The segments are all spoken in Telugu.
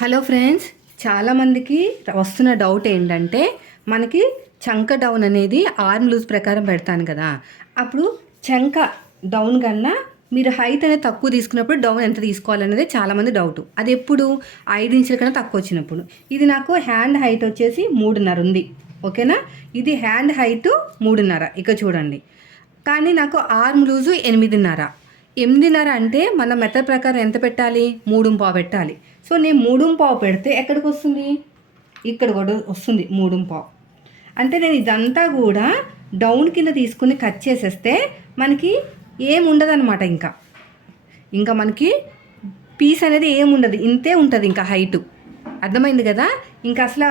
హలో ఫ్రెండ్స్, చాలామందికి వస్తున్న డౌట్ ఏంటంటే మనకి చంక డౌన్ అనేది ఆర్మ్ లూజ్ ప్రకారం పెడతాను కదా. అప్పుడు చంక డౌన్ కన్నా మీరు హైట్ అనేది తక్కువ తీసుకున్నప్పుడు డౌన్ ఎంత తీసుకోవాలనేది చాలామంది డౌట్. అది ఎప్పుడు 5 ఇంచుల కన్నా తక్కువ వచ్చినప్పుడు. ఇది నాకు హ్యాండ్ హైట్ వచ్చేసి 3.5 ఉంది, ఓకేనా. ఇది హ్యాండ్ హైట్ 3.5, ఇక చూడండి. కానీ నాకు ఆర్మ్ లూజు 8.5. 8.5 అంటే మన మెథడ్ ప్రకారం ఎంత పెట్టాలి? 3.5 పెట్టాలి. సో నేను 3.5 పెడితే ఎక్కడికి వస్తుంది? ఇక్కడ కూడా వస్తుంది 3.5. అంటే నేను ఇదంతా కూడా డౌన్ కింద తీసుకుని కట్ చేసేస్తే మనకి ఏముండదు అనమాట. ఇంకా మనకి పీస్ అనేది ఏముండదు, ఇంతే ఉంటుంది ఇంకా హైటు. అర్థమైంది కదా. ఇంకా అసలు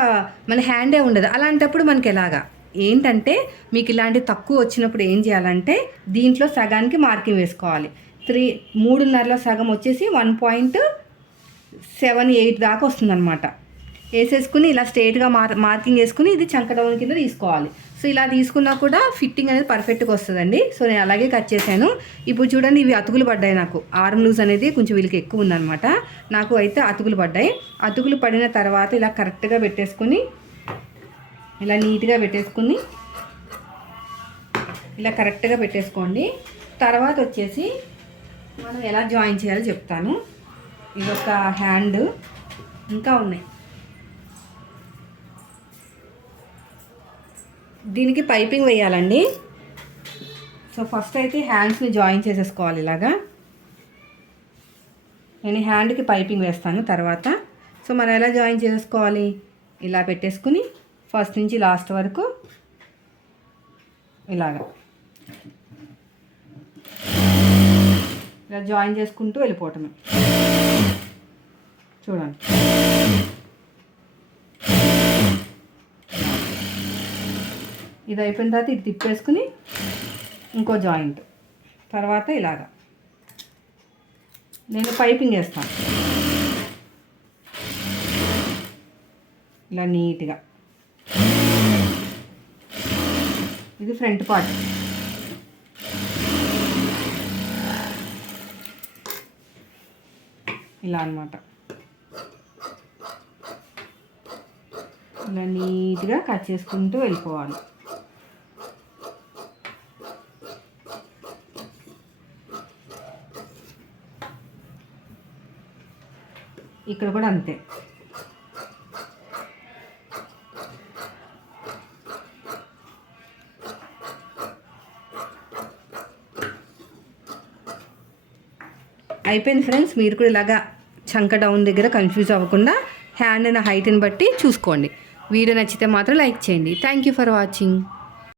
మన హ్యాండే ఉండదు. అలాంటప్పుడు మనకి ఎలాగా ఏంటంటే మీకు ఇలాంటి తక్కువ వచ్చినప్పుడు ఏం చేయాలంటే దీంట్లో సగానికి మార్కింగ్ వేసుకోవాలి. 3.5లో సగం వచ్చేసి 1.78 దాకా వస్తుందన్నమాట. వేసేసుకుని ఇలా స్ట్రేట్గా మార్కింగ్ వేసుకుని ఇది చంక డౌన్ కింద తీసుకోవాలి. సో ఇలా తీసుకున్నా కూడా ఫిట్టింగ్ అనేది పర్ఫెక్ట్గా వస్తుందండి. సో నేను అలాగే కట్ చేశాను. ఇప్పుడు చూడండి, ఇవి అతుకులు పడ్డాయి. నాకు ఆర్మ్ లూజ్ అనేది కొంచెం వీళ్ళకి ఎక్కువ ఉందన్నమాట. నాకు అయితే అతుకులు పడ్డాయి. అతుకులు పడిన తర్వాత ఇలా కరెక్ట్గా పెట్టేసుకుని ఇలా నీట్గా పెట్టేసుకుని ఇలా కరెక్ట్గా పెట్టేసుకోండి. తర్వాత వచ్చేసి మనం ఎలా జాయిన్ చేయాలో చెప్తాను. ఇదొక హ్యాండ్, ఇంకా ఉన్నాయి. దీనికి పైపింగ్ వేయాలండి. సో ఫస్ట్ అయితే హ్యాండ్స్ని జాయిన్ చేసేసుకోవాలి ఇలాగా. నేను హ్యాండ్కి పైపింగ్ వేస్తాను తర్వాత. సో మనం ఎలా జాయిన్ చేసేసుకోవాలి? ఇలా పెట్టేసుకుని ఫస్ట్ నుంచి లాస్ట్ వరకు ఇలాగా ఇలా జాయిన్ చేసుకుంటూ వెళ్ళిపోవటమే. చూడండి, ఇది అయిపోయిన తర్వాత ఇది తిప్పేసుకుని ఇంకో జాయింట్ తర్వాత ఇలాగా నేను పైపింగ్ వేస్తాను ఇలా నీట్గా. ఇది ఫ్రంట్ పార్ట్. ఇలా అన్నమాట. ఇలా నీట్గా కట్ చేసుకుంటూ వెళ్ళిపోవాలి. ఇక్కడ కూడా అంతే. అయిపోయింది ఫ్రెండ్స్. మీరు కూడా ఇలాగా చంక డౌన్ దగ్గర కన్ఫ్యూజ్ అవ్వకుండా హ్యాండ్ అండ్ హైట్ని బట్టి చూసుకోండి. వీడియో నచ్చితే మాత్రం లైక్ చేయండి. Thank you for watching.